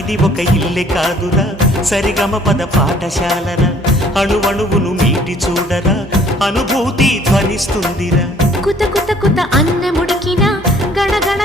ఇది ఒక ఇల్లే కాదురా సరిగమ పద పాఠశాలరా అణువణువును మీటి చూడరా అనుభూతి ధ్వనిస్తుందిరా కుత కుత కుత అన్నముడికినా గణ గణ